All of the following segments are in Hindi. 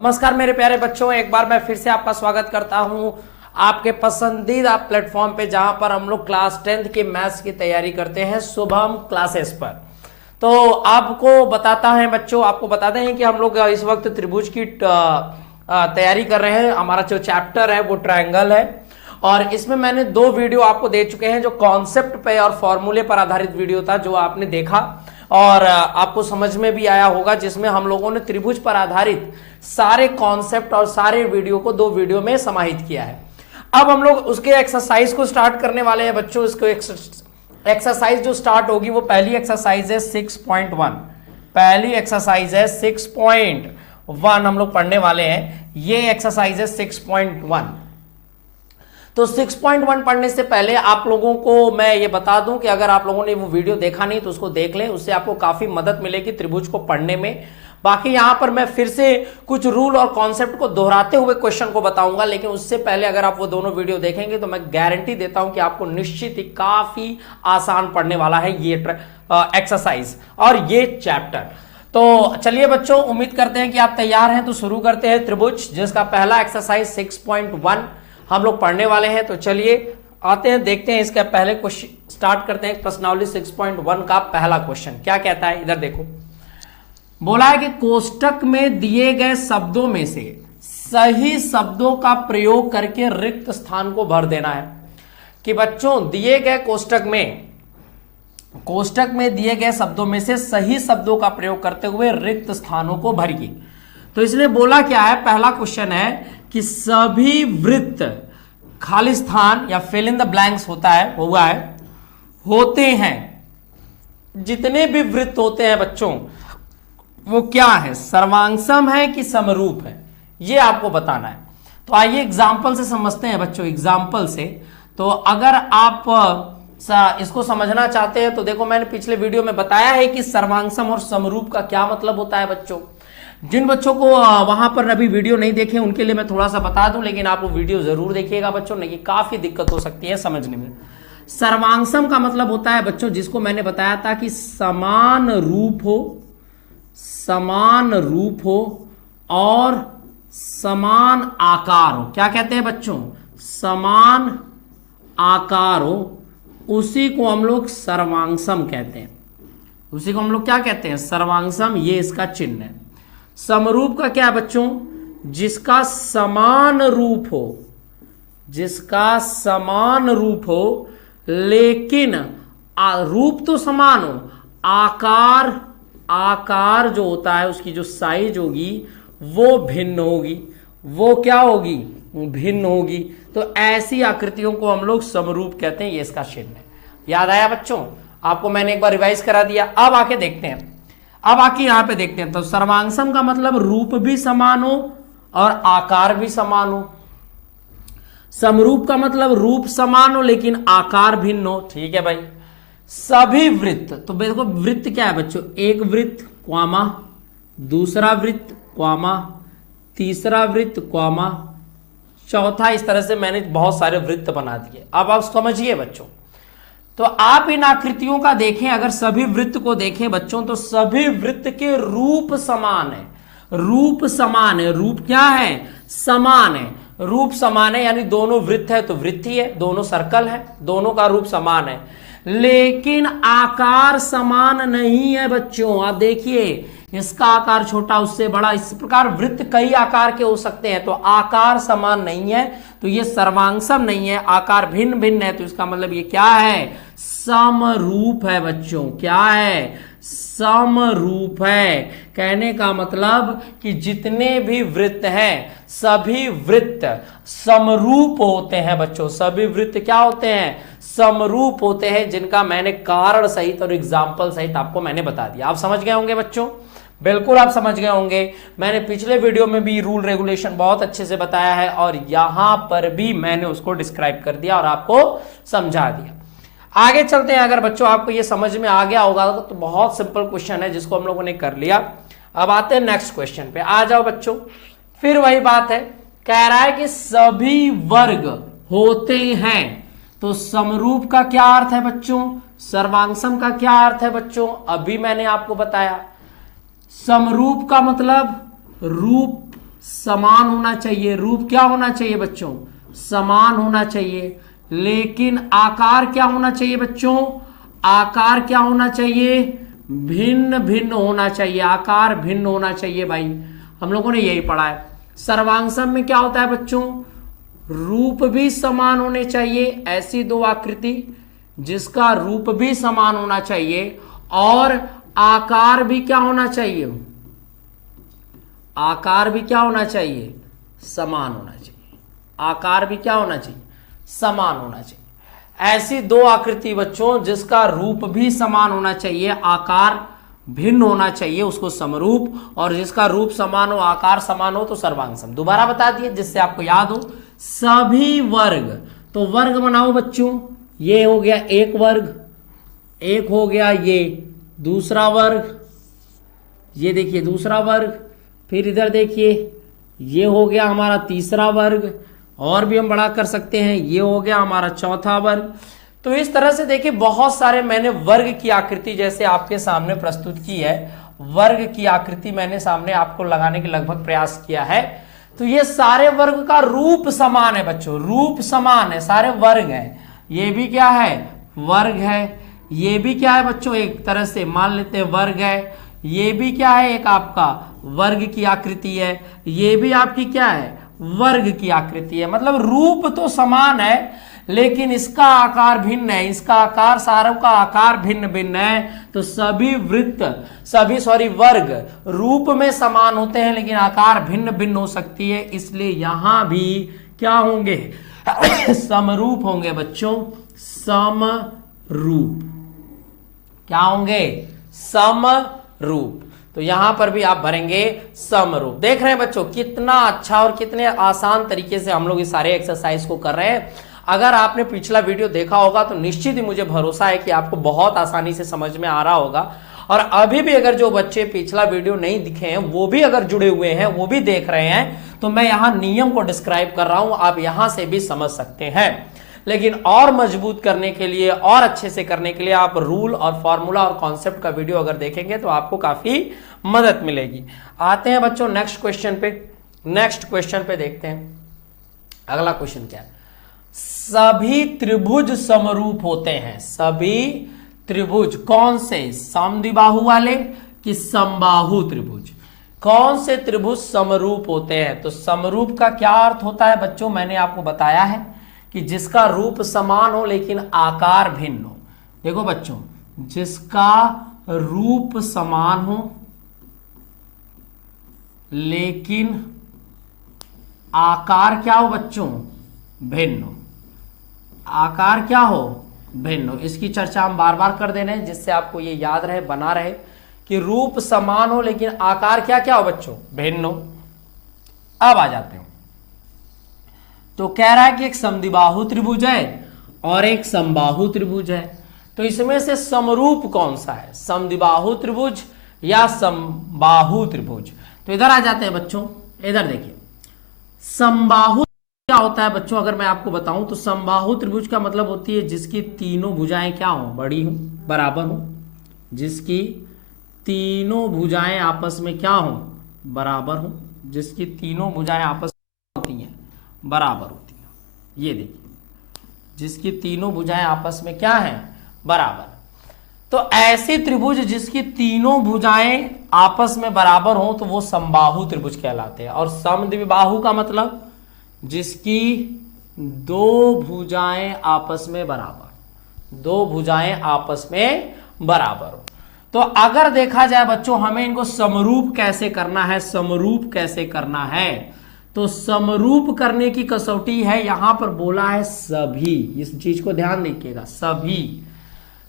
नमस्कार मेरे प्यारे बच्चों, एक बार मैं फिर से आपका स्वागत करता हूं आपके पसंदीदा प्लेटफॉर्म पे, जहां पर हम लोग क्लास 10th के मैथ्स की तैयारी करते हैं शुभम क्लासेस पर। तो आपको बताता है बच्चों, आपको बताते हैं कि हम लोग इस वक्त त्रिभुज की तैयारी कर रहे हैं। हमारा जो चैप्टर है वो ट्रायंगल है, और इसमें मैंने 2 वीडियो आपको दे चुके हैं जो कॉन्सेप्ट पे और फॉर्मूले पर आधारित वीडियो था, जो आपने देखा और आपको समझ में भी आया होगा, जिसमें हम लोगों ने त्रिभुज पर आधारित सारे कॉन्सेप्ट और सारे वीडियो को 2 वीडियो में समाहित किया है। अब हम लोग उसके एक्सरसाइज को स्टार्ट करने वाले हैं बच्चों। इसको एक्सरसाइज जो स्टार्ट होगी वो पहली एक्सरसाइज है 6.1। पहली एक्सरसाइज है 6.1 हम लोग पढ़ने वाले हैं। ये एक्सरसाइज है 6.1। तो 6.1 पढ़ने से पहले आप लोगों को मैं ये बता दूं कि अगर आप लोगों ने वो वीडियो देखा नहीं तो उसको देख लें, उससे आपको काफी मदद मिलेगी त्रिभुज को पढ़ने में। बाकी यहां पर मैं फिर से कुछ रूल और कॉन्सेप्ट को दोहराते हुए क्वेश्चन को बताऊंगा, लेकिन उससे पहले अगर आप वो दोनों वीडियो देखेंगे तो मैं गारंटी देता हूं कि आपको निश्चित ही काफी आसान पढ़ने वाला है ये एक्सरसाइज और ये चैप्टर। तो चलिए बच्चों, उम्मीद करते हैं कि आप तैयार हैं, तो शुरू करते हैं त्रिभुज, जिसका पहला एक्सरसाइज 6.1 हम लोग पढ़ने वाले हैं। तो चलिए आते हैं, देखते हैं इसका पहले क्वेश्चन स्टार्ट करते हैं। प्रश्नावली 6.1 का पहला क्वेश्चन क्या कहता है, इधर देखो। बोला है कि कोष्टक में दिए गए शब्दों में से सही शब्दों का प्रयोग करके रिक्त स्थान को भर देना है। कि बच्चों दिए गए कोष्टक में दिए गए शब्दों में से सही शब्दों का प्रयोग करते हुए रिक्त स्थानों को भरिए। तो इसने बोला क्या है, पहला क्वेश्चन है कि सभी वृत्त, खाली स्थान या फिल इन द ब्लैंक्स होता है, हुआ है, होते हैं। जितने भी वृत्त होते हैं बच्चों वो क्या है, सर्वांगसम है कि समरूप है, ये आपको बताना है। तो आइए एग्जाम्पल से समझते हैं बच्चों, एग्जाम्पल से। तो अगर आप इसको समझना चाहते हैं तो देखो, मैंने पिछले वीडियो में बताया है कि सर्वांगसम और समरूप का क्या मतलब होता है बच्चों। जिन बच्चों को वहां पर अभी वीडियो नहीं देखे उनके लिए मैं थोड़ा सा बता दूं, लेकिन आप वो वीडियो जरूर देखिएगा बच्चों, नहीं काफी दिक्कत हो सकती है समझने में। सर्वांगसम का मतलब होता है बच्चों, जिसको मैंने बताया था कि समान रूप हो और समान आकार हो। क्या कहते हैं बच्चों, समान आकार हो, उसी को हम लोग सर्वांगसम कहते हैं। उसी को हम लोग क्या कहते हैं, सर्वांगसम। ये इसका चिन्ह है। समरूप का क्या है बच्चों, जिसका समान रूप हो, लेकिन रूप तो समान हो, आकार जो होता है, उसकी जो साइज होगी वो भिन्न होगी। वो क्या होगी, भिन्न होगी। तो ऐसी आकृतियों को हम लोग समरूप कहते हैं। ये इसका चिन्ह है। याद आया बच्चों, आपको मैंने एक बार रिवाइज करा दिया। अब आके देखते हैं, अब आके यहां पे देखते हैं। तो सर्वांगसम का मतलब रूप भी समान हो और आकार भी समान हो। समरूप का मतलब रूप समान हो लेकिन आकार भिन्न हो। ठीक है भाई। सभी वृत्त, तो देखो वृत्त क्या है बच्चों, एक वृत्त क्वामा, दूसरा वृत्त क्वामा, तीसरा वृत्त क्वामा, चौथा। इस तरह से मैंने बहुत सारे वृत्त बना दिए। अब आप समझिए बच्चों, तो आप इन आकृतियों का देखें, अगर सभी वृत्त को देखें बच्चों, तो सभी वृत्त के रूप समान है। रूप समान है, रूप क्या है, समान है। रूप समान है यानी दोनों वृत्त है तो वृत्त ही है, दोनों सर्कल है, दोनों का रूप समान है, लेकिन आकार समान नहीं है बच्चों। आप देखिए, इसका आकार छोटा, उससे बड़ा, इस प्रकार वृत्त कई आकार के हो सकते हैं, तो आकार समान नहीं है, तो ये सर्वांगसम नहीं है। आकार भिन्न भिन्न है, तो इसका मतलब ये क्या है, समरूप है बच्चों। क्या है, समरूप है। कहने का मतलब कि जितने भी वृत्त हैं सभी वृत्त समरूप होते हैं बच्चों। सभी वृत्त क्या होते हैं, समरूप होते हैं, जिनका मैंने कारण सहित और एग्जाम्पल सहित आपको मैंने बता दिया। आप समझ गए होंगे बच्चों, बिल्कुल आप समझ गए होंगे। मैंने पिछले वीडियो में भी रूल रेगुलेशन बहुत अच्छे से बताया है, और यहां पर भी मैंने उसको डिस्क्राइब कर दिया और आपको समझा दिया। आगे चलते हैं। अगर बच्चों आपको ये समझ में आ गया होगा तो बहुत सिंपल क्वेश्चन है जिसको हम लोगों ने कर लिया। अब आते हैं नेक्स्ट क्वेश्चन पे। आ जाओ बच्चों, फिर वही बात है, कह रहा है कि सभी वर्ग होते हैं। तो समरूप का क्या अर्थ है बच्चों, सर्वांगसम का क्या अर्थ है बच्चों, अभी मैंने आपको बताया। समरूप का मतलब रूप समान होना चाहिए, रूप क्या होना चाहिए बच्चों, समान होना चाहिए, लेकिन आकार क्या होना चाहिए बच्चों, आकार क्या होना चाहिए, भिन्न भिन्न होना चाहिए, आकार भिन्न होना चाहिए भाई, हम लोगों ने यही पढ़ा है। सर्वांगसम में क्या होता है बच्चों, रूप भी समान होने चाहिए, ऐसी दो आकृति जिसका रूप भी समान होना चाहिए और आकार भी क्या होना चाहिए, आकार भी क्या होना चाहिए, समान होना चाहिए, आकार भी क्या होना चाहिए, समान होना चाहिए। ऐसी दो आकृति बच्चों जिसका रूप भी समान होना चाहिए, आकार भिन्न होना चाहिए, उसको समरूप, और जिसका रूप समान हो आकार समान हो तो सर्वांगसम। दोबारा बता दिए जिससे आपको याद हो, सभी वर्ग, तो वर्ग बनाओ बच्चों, ये हो गया एक वर्ग, एक हो गया ये दूसरा वर्ग, ये देखिए दूसरा वर्ग, फिर इधर देखिए ये हो गया हमारा तीसरा वर्ग, और भी हम बड़ा कर सकते हैं, ये हो गया हमारा चौथा वर्ग। तो इस तरह से देखिए बहुत सारे मैंने वर्ग की आकृति जैसे आपके सामने प्रस्तुत की है, वर्ग की आकृति मैंने सामने आपको लगाने के लगभग प्रयास किया है। तो ये सारे वर्ग का रूप समान है बच्चों, रूप समान है, सारे वर्ग हैं, ये भी क्या है, वर्ग है, ये भी क्या है बच्चों, एक तरह से मान लेते हैं वर्ग है, ये भी क्या है, एक आपका वर्ग की आकृति है, ये भी आपकी क्या है, वर्ग की आकृति है। मतलब रूप तो समान है लेकिन इसका आकार भिन्न है, इसका आकार, सारों का आकार भिन्न भिन्न है। तो सभी वृत्त, वर्ग रूप में समान होते हैं लेकिन आकार भिन्न भिन्न हो सकती है, इसलिए यहां भी क्या होंगे, समरूप होंगे बच्चों, समरूप, क्या होंगे, समरूप। तो यहां पर भी आप भरेंगे समरूप। देख रहे हैं बच्चों कितना अच्छा और कितने आसान तरीके से हम लोग इस सारे एक्सरसाइज को कर रहे हैं। अगर आपने पिछला वीडियो देखा होगा तो निश्चित ही मुझे भरोसा है कि आपको बहुत आसानी से समझ में आ रहा होगा। और अभी भी अगर जो बच्चे पिछला वीडियो नहीं दिखे हैं वो भी अगर जुड़े हुए हैं, वो भी देख रहे हैं, तो मैं यहां नियम को डिस्क्राइब कर रहा हूं, आप यहां से भी समझ सकते हैं। लेकिन और मजबूत करने के लिए और अच्छे से करने के लिए आप रूल और फॉर्मूला और कॉन्सेप्ट का वीडियो अगर देखेंगे तो आपको काफी मदद मिलेगी। आते हैं बच्चों नेक्स्ट क्वेश्चन पे। नेक्स्ट क्वेश्चन पे देखते हैं अगला क्वेश्चन क्या है। सभी त्रिभुज समरूप होते हैं, सभी त्रिभुज कौन से, समद्विबाहु वाले कि समबाहु त्रिभुज, कौन से त्रिभुज समरूप होते हैं। तो समरूप का क्या अर्थ होता है बच्चों, मैंने आपको बताया है कि जिसका रूप समान हो लेकिन आकार भिन्न हो। देखो बच्चों, जिसका रूप समान हो लेकिन आकार क्या हो बच्चों, भिन्न हो, आकार क्या हो, भिन्न हो। इसकी चर्चा हम बार बार कर दे रहे हैं जिससे आपको ये याद रहे, बना रहे कि रूप समान हो लेकिन आकार क्या क्या हो बच्चों, भिन्न हो। अब आ जाते हैं, तो कह रहा है कि एक समद्विबाहु त्रिभुज है और एक समबाहु त्रिभुज है। तो इसमें से समरूप कौन सा है, समद्विबाहु त्रिभुज या समबाहु त्रिभुज। तो इधर आ जाते हैं बच्चों, इधर देखिए समबाहु क्या होता है बच्चों, अगर मैं आपको बताऊं तो समबाहु त्रिभुज का मतलब होती है जिसकी तीनों भुजाएं क्या हो, बड़ी हो, बराबर हो, जिसकी तीनों भुजाएं आपस में क्या हो, बराबर हो, जिसकी तीनों भुजाएं आपस में होती हैं, बराबर होती है। ये देखिए, जिसकी तीनों भुजाएं आपस में क्या है, बराबर। तो ऐसी त्रिभुज जिसकी तीनों भुजाएं आपस में बराबर हो तो वो समबाहु त्रिभुज कहलाते हैं। और समद्विबाहु का मतलब जिसकी दो भुजाएं आपस में बराबर, दो भुजाएं आपस में बराबर हो। तो अगर देखा जाए बच्चों हमें इनको समरूप कैसे करना है, समरूप कैसे करना है, तो समरूप करने की कसौटी है, यहां पर बोला है सभी, इस चीज को ध्यान रखिएगा, सभी।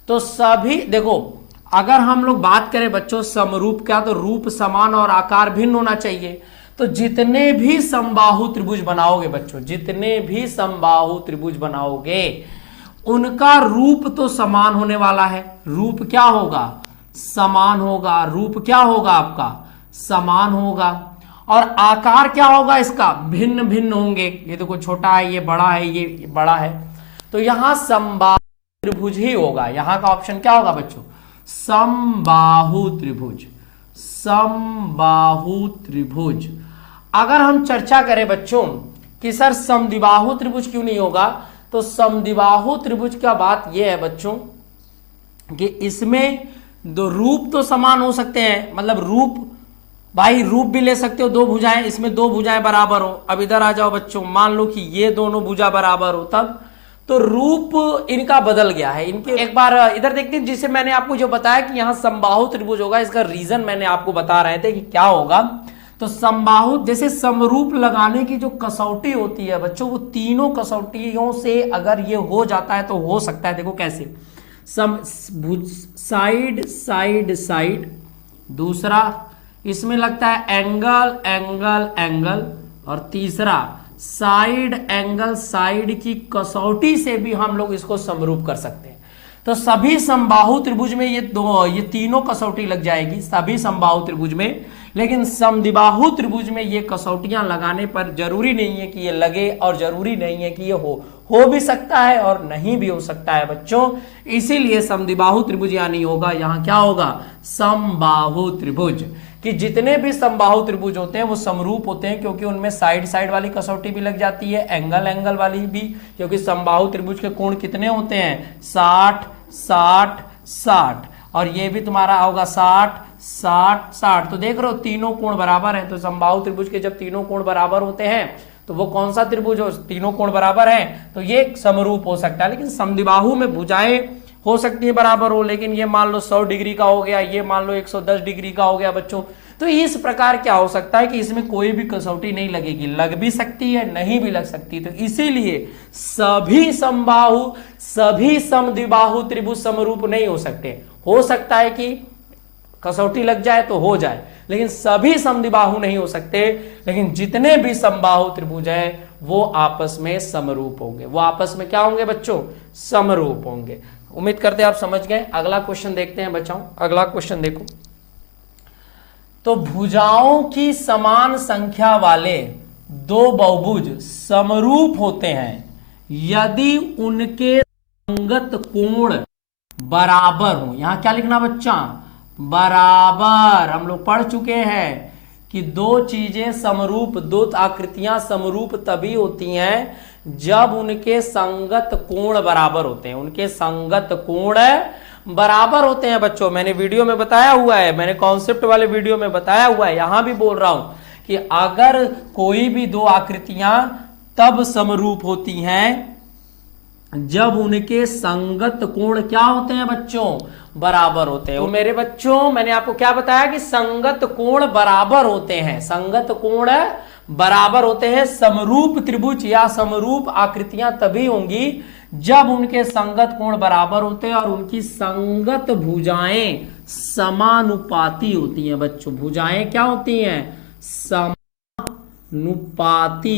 तो सभी देखो, अगर हम लोग बात करें बच्चों समरूप क्या, तो रूप समान और आकार भिन्न होना चाहिए। तो जितने भी समबाहु त्रिभुज बनाओगे बच्चों, जितने भी समबाहु त्रिभुज बनाओगे उनका रूप तो समान होने वाला है, रूप क्या होगा, समान होगा, रूप क्या होगा आपका, समान होगा। और आकार क्या होगा इसका, भिन्न भिन्न होंगे, ये देखो छोटा है, ये बड़ा है, ये बड़ा है। तो यहां समबाहु त्रिभुज ही होगा, यहां का ऑप्शन क्या होगा बच्चों, समबाहु त्रिभुज, समबाहु त्रिभुज। अगर हम चर्चा करें बच्चों कि सर समद्विबाहु त्रिभुज क्यों नहीं होगा, तो समद्विबाहु त्रिभुज का बात यह है बच्चों कि इसमें दो रूप तो समान हो सकते हैं, मतलब रूप, भाई रूप भी ले सकते हो, दो भुजाएं, इसमें दो भुजाएं बराबर हो। अब इधर आ जाओ बच्चों, मान लो कि ये दोनों भुजा बराबर हो, तब तो रूप इनका बदल गया है। इनके एक बार इधर देखते हैं, जिसे मैंने आपको जो बताया कि यहां समबाहु त्रिभुज होगा, इसका रीजन मैंने आपको बता रहे थे कि क्या होगा। तो समबाहु जैसे समरूप लगाने की जो कसौटी होती है बच्चों, वो तीनों कसौटियों से अगर ये हो जाता है तो हो सकता है। देखो कैसे, साइड साइड साइड, दूसरा इसमें लगता है एंगल एंगल एंगल, और तीसरा साइड एंगल साइड की कसौटी से भी हम लोग इसको समरूप कर सकते हैं। तो सभी समबाहु त्रिभुज में ये तीनों कसौटी लग जाएगी, सभी समबाहु त्रिभुज में। लेकिन समद्विबाहु त्रिभुज में ये कसौटियां लगाने पर जरूरी नहीं है कि ये लगे, और जरूरी नहीं है कि ये हो भी सकता है और नहीं भी हो सकता है बच्चों। इसीलिए समद्विबाहु त्रिभुज यहां नहीं होगा, यहां क्या होगा, समबाहु त्रिभुज। कि जितने भी समबाहु त्रिभुज होते हैं वो समरूप होते हैं, क्योंकि उनमें साइड साइड वाली कसौटी भी लग जाती है, एंगल एंगल वाली भी, क्योंकि समबाहु त्रिभुज के कोण कितने होते हैं, 60 60 60, और ये भी तुम्हारा होगा 60 60 60। तो देख रहे हो तीनों कोण बराबर है। तो समबाहु त्रिभुज के जब तीनों कोण बराबर होते हैं तो वो कौन सा त्रिभुज हो, तीनों कोण बराबर हैं, तो ये समरूप हो सकता है। लेकिन समद्विबाहु में भुजाएं हो सकती है बराबर हो, लेकिन ये मान लो 100 डिग्री का हो गया, ये मान लो 110 डिग्री का हो गया बच्चों। तो इस प्रकार क्या हो सकता है कि इसमें कोई भी कसौटी नहीं लगेगी, लग भी सकती है नहीं भी लग सकती। तो इसीलिए सभी समबाहु सभी समद्विबाहु त्रिभुज समरूप नहीं हो सकते। हो सकता है कि कसौटी लग जाए तो हो जाए, लेकिन सभी समद्विबाहु नहीं हो सकते। लेकिन जितने भी समबाहु त्रिभुज हैं वो आपस में समरूप होंगे, वो आपस में क्या होंगे बच्चों, समरूप होंगे। उम्मीद करते हैं आप समझ गए। अगला क्वेश्चन देखते हैं बच्चों, अगला क्वेश्चन देखो। तो भुजाओं की समान संख्या वाले दो बहुभुज समरूप होते हैं यदि उनके संगत कोण बराबर हो। यहां क्या लिखना बच्चा, बराबर। हम लोग पढ़ चुके हैं कि दो चीजें समरूप, दो आकृतियां समरूप तभी होती हैं जब उनके संगत कोण बराबर होते हैं, उनके संगत कोण बराबर होते हैं बच्चों। मैंने वीडियो में बताया हुआ है, मैंने कॉन्सेप्ट वाले वीडियो में बताया हुआ है, यहां भी बोल रहा हूं कि अगर कोई भी दो आकृतियां तब समरूप होती हैं जब उनके संगत कोण क्या होते हैं बच्चों, बराबर होते हैं। तो मेरे बच्चों मैंने आपको क्या बताया कि संगत कोण बराबर होते हैं, संगत कोण बराबर होते हैं। समरूप त्रिभुज या समरूप आकृतियां तभी होंगी जब उनके संगत कोण बराबर होते हैं और उनकी संगत भुजाएं समानुपाती होती हैं बच्चों। भुजाएं क्या होती हैं, समानुपाती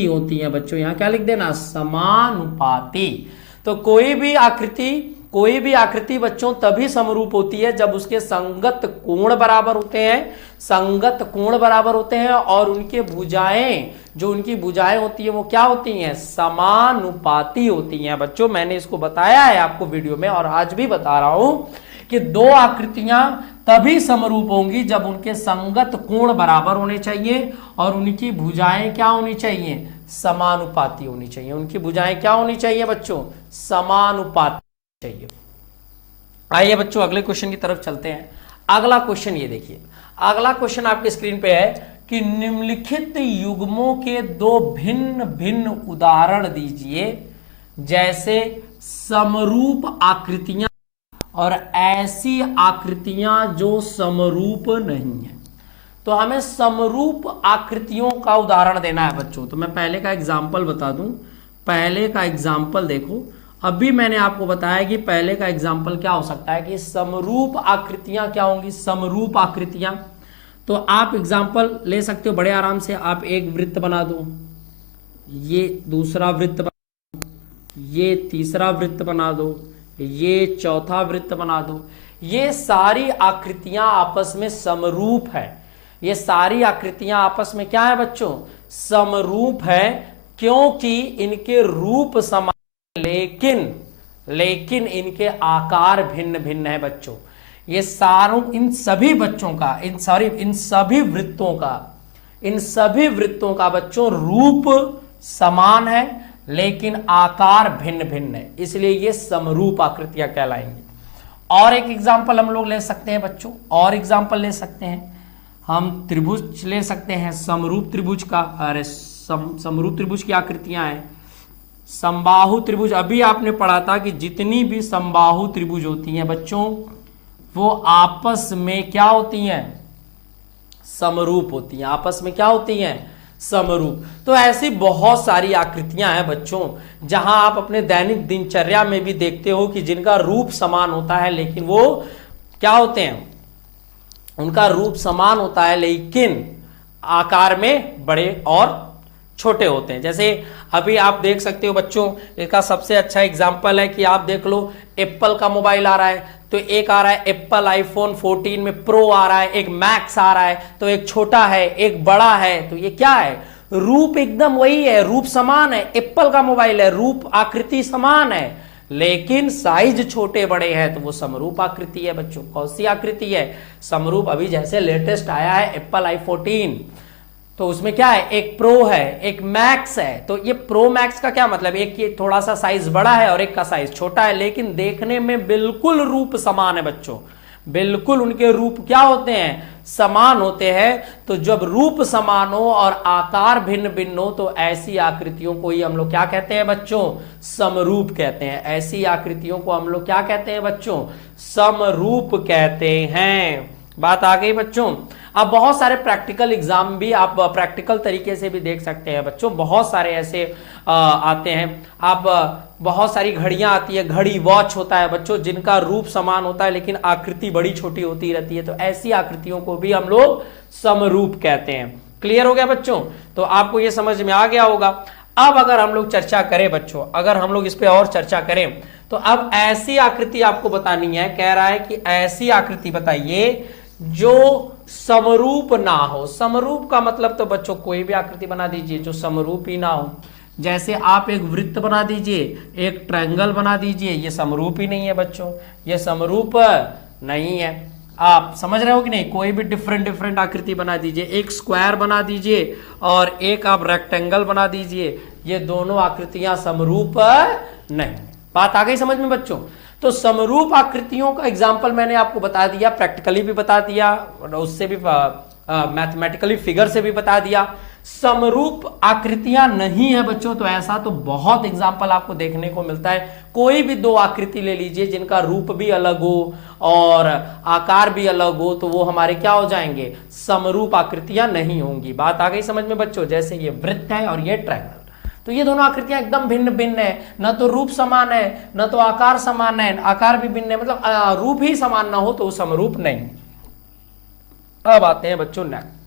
होती हैं बच्चों। यहां क्या लिख देना, समानुपाती। तो कोई भी आकृति बच्चों तभी समरूप होती है जब उसके संगत कोण बराबर होते हैं, संगत कोण बराबर होते हैं, और उनके भुजाएं, जो उनकी भुजाएं होती है वो क्या होती हैं, समानुपाती होती हैं बच्चों। मैंने इसको बताया है आपको वीडियो में और आज भी बता रहा हूं कि दो आकृतियां तभी समरूप होंगी जब उनके संगत कोण बराबर होने चाहिए और उनकी भुजाएं क्या होनी चाहिए, समानुपाती होनी चाहिए। उनकी भुजाएं क्या होनी चाहिए बच्चों, समानुपाती चाहिए। आइए बच्चों अगले क्वेश्चन की तरफ चलते हैं। अगला क्वेश्चन ये देखिए, अगला क्वेश्चन आपके स्क्रीन पे है कि निम्नलिखित युग्मों के दो भिन्न भिन्न उदाहरण दीजिए, जैसे समरूप आकृतियां और ऐसी आकृतियां जो समरूप नहीं है। तो हमें समरूप आकृतियों का उदाहरण देना है बच्चों। तो मैं पहले का एग्जाम्पल बता दूं, पहले का एग्जाम्पल देखो। अभी मैंने आपको बताया कि पहले का एग्जाम्पल क्या हो सकता है कि समरूप आकृतियां क्या होंगी, समरूप आकृतियां। तो आप एग्जाम्पल ले सकते हो बड़े आराम से। आप एक वृत्त बना दो, ये दूसरा वृत्त बना दो, ये तीसरा वृत्त बना दो, ये चौथा वृत्त बना दो। ये सारी आकृतियां आपस में समरूप है। ये सारी आकृतियां आपस में क्या है बच्चों, समरूप है, क्योंकि इनके रूप समान लेकिन इनके आकार भिन्न भिन्न है बच्चों। ये सारों, इन सभी बच्चों का, इन सभी वृत्तों का इन सभी वृत्तों का बच्चों रूप समान है लेकिन आकार भिन्न भिन्न है, इसलिए ये समरूप आकृतियां कहलाएंगी। और एक एग्जाम्पल हम लोग ले सकते हैं बच्चों, और एग्जाम्पल ले सकते हैं, हम त्रिभुज ले सकते हैं समरूप त्रिभुज का। अरे समरूप त्रिभुज की आकृतियां हैं, समबाहु त्रिभुज। अभी आपने पढ़ा था कि जितनी भी समबाहु त्रिभुज होती हैं बच्चों वो आपस में क्या होती हैं, समरूप होती हैं, आपस में क्या होती हैं, समरूप। तो ऐसी बहुत सारी आकृतियां हैं बच्चों जहां आप अपने दैनिक दिनचर्या में भी देखते हो कि जिनका रूप समान होता है लेकिन वो क्या होते हैं, उनका रूप समान होता है लेकिन आकार में बड़े और छोटे होते हैं। जैसे अभी आप देख सकते हो बच्चों, इसका सबसे अच्छा एग्जांपल है कि आप देख लो एप्पल का मोबाइल आ रहा है, तो एक आ रहा है एप्पल आईफोन 14 में प्रो आ रहा है, एक मैक्स आ रहा है, तो एक छोटा है एक बड़ा है। तो ये क्या है, रूप एकदम वही है, रूप समान है, एप्पल का मोबाइल है, रूप आकृति समान है लेकिन साइज छोटे बड़े हैं, तो वो समरूप आकृति है बच्चों। कौन सी आकृति है, समरूप। अभी जैसे लेटेस्ट आया है एप्पल i14, तो उसमें क्या है, एक प्रो है एक मैक्स है। तो ये प्रो मैक्स का क्या मतलब, एक ये थोड़ा सा साइज बड़ा है और एक का साइज छोटा है लेकिन देखने में बिल्कुल रूप समान है बच्चों, बिल्कुल उनके रूप क्या होते हैं, समान होते हैं। तो जब रूप समान हो और आकार भिन्न भिन्न हो तो ऐसी आकृतियों को ही हम लोग क्या कहते हैं बच्चों, समरूप कहते हैं। ऐसी आकृतियों को हम लोग क्या कहते हैं बच्चों, समरूप कहते हैं। बात आ गई बच्चों। अब बहुत सारे प्रैक्टिकल एग्जाम भी आप प्रैक्टिकल तरीके से भी देख सकते हैं बच्चों, बहुत सारे ऐसे आते हैं। आप बहुत सारी घड़ियां आती है, घड़ी वॉच होता है बच्चों जिनका रूप समान होता है लेकिन आकृति बड़ी छोटी होती रहती है, तो ऐसी आकृतियों को भी हम लोग समरूप कहते हैं। क्लियर हो गया बच्चों, तो आपको ये समझ में आ गया होगा। अब अगर हम लोग चर्चा करें बच्चों, अगर हम लोग इस पे और चर्चा करें तो अब ऐसी आकृति आपको बतानी है, कह रहा है कि ऐसी आकृति बताइए जो समरूप ना हो। समरूप का मतलब तो बच्चों कोई भी आकृति बना दीजिए जो समरूप ही ना हो। जैसे आप एक वृत्त बना दीजिए, एक ट्रायंगल बना दीजिए, ये समरूप ही नहीं है बच्चों, ये समरूप नहीं है। आप समझ रहे हो कि नहीं, कोई भी डिफरेंट डिफरेंट आकृति बना दीजिए, एक स्क्वायर बना दीजिए और एक आप रेक्टेंगल बना दीजिए, ये दोनों आकृतियां समरूप नहीं। बात आ गई समझ में बच्चों। तो समरूप आकृतियों का एग्जाम्पल मैंने आपको बता दिया, प्रैक्टिकली भी बता दिया और उससे भी मैथमेटिकली फिगर से भी बता दिया। समरूप आकृतियां नहीं है बच्चों तो ऐसा तो बहुत एग्जाम्पल आपको देखने को मिलता है। कोई भी दो आकृति ले लीजिए जिनका रूप भी अलग हो और आकार भी अलग हो, तो वो हमारे क्या हो जाएंगे, समरूप आकृतियां नहीं होंगी। बात आ गई समझ में बच्चों। जैसे ये वृत्त है और ये ट्रायंगल, तो ये दोनों आकृतियां एकदम भिन्न भिन्न है, न तो रूप समान है न तो आकार समान है, आकार भी भिन्न है, मतलब रूप ही समान ना हो तो समरूप नहीं। अब आते हैं बच्चों नेक्स्ट,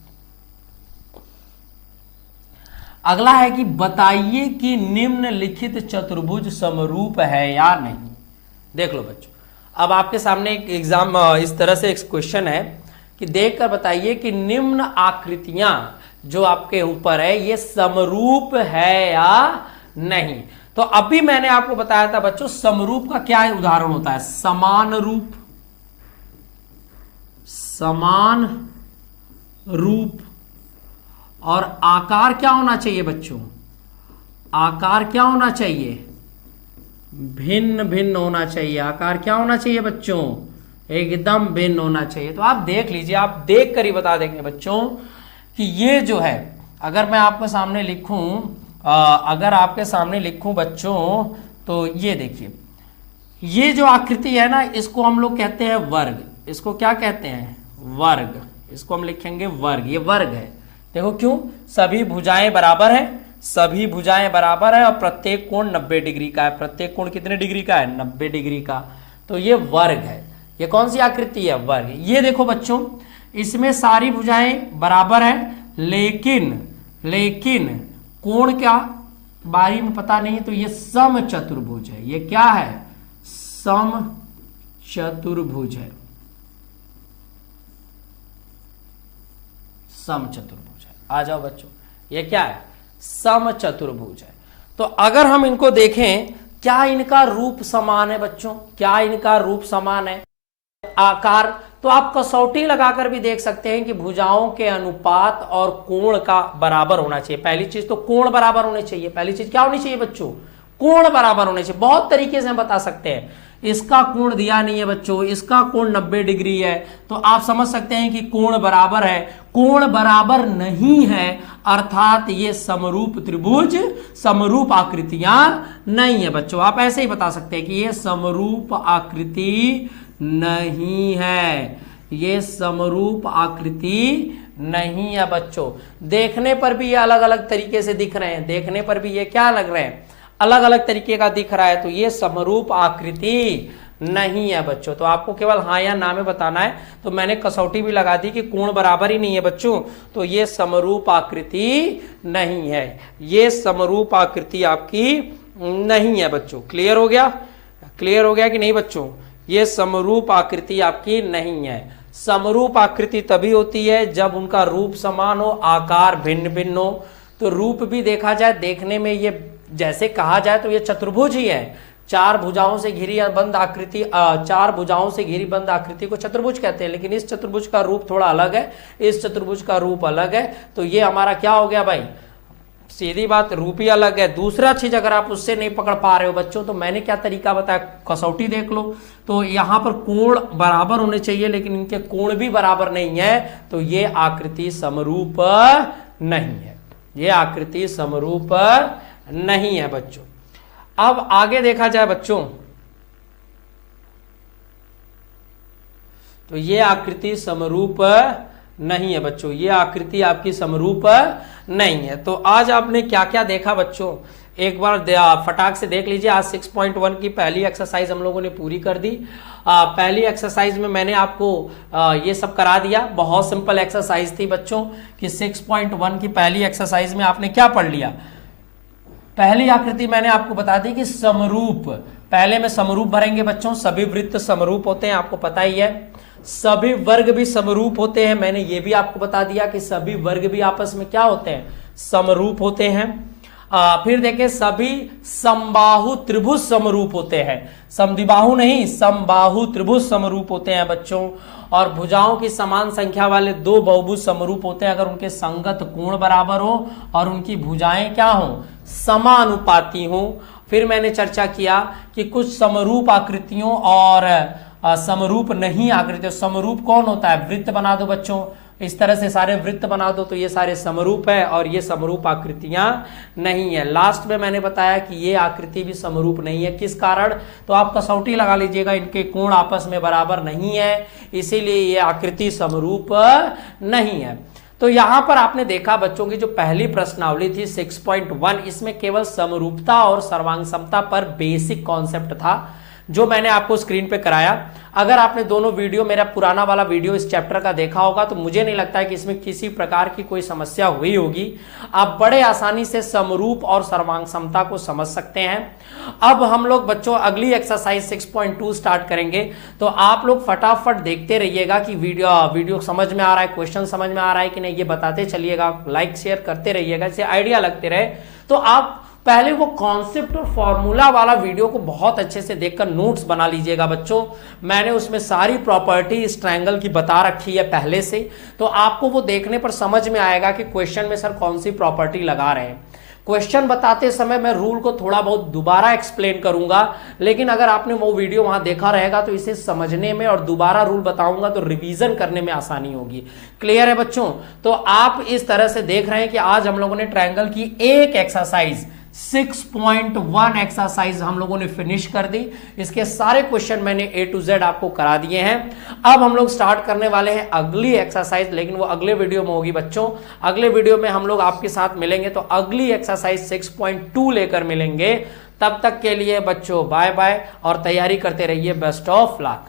अगला है कि बताइए कि निम्नलिखित चतुर्भुज समरूप है या नहीं। देख लो बच्चों, अब आपके सामने एक एग्जाम इस तरह से एक क्वेश्चन है कि देखकर बताइए कि निम्न आकृतियां जो आपके ऊपर है ये समरूप है या नहीं। तो अभी मैंने आपको बताया था बच्चों समरूप का क्या उदाहरण होता है, समान रूप, समान रूप। और आकार क्या होना चाहिए बच्चों, आकार क्या होना चाहिए, भिन्न भिन्न होना चाहिए। आकार क्या होना चाहिए बच्चों, एकदम भिन्न होना चाहिए। तो आप देख लीजिए, आप देख कर ही बता देंगे बच्चों कि ये जो है, अगर मैं आपके सामने लिखूं, अगर आपके सामने लिखूं बच्चों, तो ये देखिए, ये जो आकृति है ना इसको हम लोग कहते हैं वर्ग। इसको क्या कहते हैं, वर्ग। इसको हम लिखेंगे वर्ग, ये वर्ग है। देखो क्यों, सभी भुजाएं बराबर है, सभी भुजाएं बराबर है और प्रत्येक कोण 90 डिग्री का है। प्रत्येक कोण कितने डिग्री का है, 90 डिग्री का। तो ये वर्ग है। ये कौन सी आकृति है, वर्ग। ये देखो बच्चों, इसमें सारी भुजाएं बराबर है लेकिन कोण क्या बारी में पता नहीं, तो ये समचतुर्भुज है। ये क्या है, समचतुर्भुज है, समचतुर्भुज है। आ जाओ बच्चों, ये क्या है, समचतुर्भुज है। तो अगर हम इनको देखें, क्या इनका रूप समान है बच्चों, क्या इनका रूप समान है, आकार, तो आप कसौटी लगाकर भी देख सकते हैं कि भुजाओं के अनुपात और कोण का बराबर होना चाहिए। पहली चीज तो कोण बराबर होने चाहिए। पहली चीज क्या होनी चाहिए बच्चों? कोण बराबर होने चाहिए। बहुत तरीके से हम बता सकते हैं। इसका कोण दिया नहीं है बच्चों, इसका कोण 90 डिग्री है, तो आप समझ सकते हैं कि कोण बराबर है। कोण बराबर नहीं है अर्थात ये समरूप त्रिभुज, समरूप आकृतियां नहीं है बच्चों। आप ऐसे ही बता सकते हैं कि ये समरूप आकृति नहीं है, ये समरूप आकृति नहीं है बच्चों। देखने पर भी ये अलग अलग तरीके से दिख रहे हैं, देखने पर भी ये क्या लग रहे हैं? अलग अलग तरीके का दिख रहा है, तो ये समरूप आकृति नहीं है बच्चों। तो आपको केवल हाँ या ना में बताना है। तो मैंने कसौटी भी लगा दी कि कोण बराबर ही नहीं है बच्चों, तो ये समरूप आकृति नहीं है, ये समरूप आकृति आपकी नहीं है बच्चों। क्लियर हो गया? क्लियर हो गया कि नहीं बच्चों? ये समरूप आकृति आपकी नहीं है। समरूप आकृति तभी होती है जब उनका रूप समान हो, आकार भिन्न भिन्न हो। तो रूप भी देखा जाए, देखने में ये जैसे कहा जाए तो ये चतुर्भुज ही है। चार भुजाओं से घिरी बंद आकृति, चार भुजाओं से घिरी बंद आकृति को चतुर्भुज कहते हैं। लेकिन इस चतुर्भुज का रूप थोड़ा अलग है, इस चतुर्भुज का रूप अलग है। तो ये हमारा क्या हो गया भाई? सीधी बात, रूप ही अलग है। दूसरा चीज अगर आप उससे नहीं पकड़ पा रहे हो बच्चों, तो मैंने क्या तरीका बताया, कसौटी देख लो। तो यहां पर कोण बराबर होने चाहिए, लेकिन इनके कोण भी बराबर नहीं है, तो ये आकृति समरूप नहीं है, ये आकृति समरूप नहीं है बच्चों। अब आगे देखा जाए बच्चों, तो ये आकृति समरूप नहीं है बच्चों, ये आकृति आपकी समरूप नहीं है। तो आज आपने क्या क्या देखा बच्चों, एक बार फटाक से देख लीजिए। आज 6.1 की पहली एक्सरसाइज हम लोगों ने पूरी कर दी। पहली एक्सरसाइज में मैंने आपको ये सब करा दिया। बहुत सिंपल एक्सरसाइज थी बच्चों कि 6.1 की पहली एक्सरसाइज में आपने क्या पढ़ लिया? पहली आकृति मैंने आपको बता दी कि समरूप, पहले में समरूप भरेंगे बच्चों। सभी वृत्त समरूप होते हैं, आपको पता ही है। सभी वर्ग भी समरूप होते हैं, मैंने ये भी आपको बता दिया कि सभी वर्ग भी आपस में क्या होते हैं? समरूप होते हैं। फिर देखें, सभी समबाहु त्रिभुज समरूप होते हैं। समद्विबाहु नहीं, समबाहु त्रिभुज समरूप होते हैं बच्चों। और भुजाओं की समान संख्या वाले दो बहुभुज समरूप होते हैं अगर उनके संगत कोण बराबर हो और उनकी भुजाएं क्या हो? समानुपाती हो। फिर मैंने चर्चा किया कि कुछ समरूप आकृतियों और समरूप नहीं आकृतियों। समरूप कौन होता है? वृत्त बना दो बच्चों, इस तरह से सारे वृत्त बना दो, तो ये सारे समरूप है और ये समरूप आकृतियां नहीं है। लास्ट में मैंने बताया कि ये आकृति भी समरूप नहीं है। किस कारण? तो आप कसौटी लगा लीजिएगा, इनके कोण आपस में बराबर नहीं है, इसीलिए ये आकृति समरूप नहीं है। तो यहां पर आपने देखा बच्चों की जो पहली प्रश्नावली थी 6.1, इसमें केवल समरूपता और सर्वांग समता पर बेसिक कॉन्सेप्ट था जो मैंने आपको स्क्रीन पे कराया। अगर आपने दोनों वीडियो, मेरा पुराना वाला वीडियो इस चैप्टर का देखा होगा, तो मुझे नहीं लगता है कि इसमें किसी प्रकार की कोई समस्या हुई होगी। आप बड़े आसानी से समरूप और सर्वांग समता को समझ सकते हैं। अब हम लोग बच्चों अगली एक्सरसाइज 6.2 स्टार्ट करेंगे, तो आप लोग फटाफट देखते रहिएगा कि वीडियो समझ में आ रहा है, क्वेश्चन समझ में आ रहा है कि नहीं, ये बताते चलिएगा, लाइक शेयर करते रहिएगा, इससे आइडिया लगते रहे। तो आप पहले वो कॉन्सेप्ट और फॉर्मूला वाला वीडियो को बहुत अच्छे से देखकर नोट्स बना लीजिएगा बच्चों। मैंने उसमें सारी प्रॉपर्टी इस ट्रायंगल की बता रखी है पहले से, तो आपको वो देखने पर समझ में आएगा कि क्वेश्चन में सर कौन सी प्रॉपर्टी लगा रहे हैं। क्वेश्चन बताते समय मैं रूल को थोड़ा बहुत दोबारा एक्सप्लेन करूंगा, लेकिन अगर आपने वो वीडियो वहां देखा रहेगा तो इसे समझने में और दोबारा रूल बताऊंगा तो रिवीजन करने में आसानी होगी। क्लियर है बच्चों? तो आप इस तरह से देख रहे हैं कि आज हम लोगों ने ट्रायंगल की एक एक्सरसाइज 6.1 एक्सरसाइज हम लोगों ने फिनिश कर दी। इसके सारे क्वेश्चन मैंने A to Z आपको करा दिए हैं। अब हम लोग स्टार्ट करने वाले हैं अगली एक्सरसाइज, लेकिन वो अगले वीडियो में होगी बच्चों। अगले वीडियो में हम लोग आपके साथ मिलेंगे, तो अगली एक्सरसाइज 6.2 लेकर मिलेंगे। तब तक के लिए बच्चों बाय बाय और तैयारी करते रहिए। Best of luck.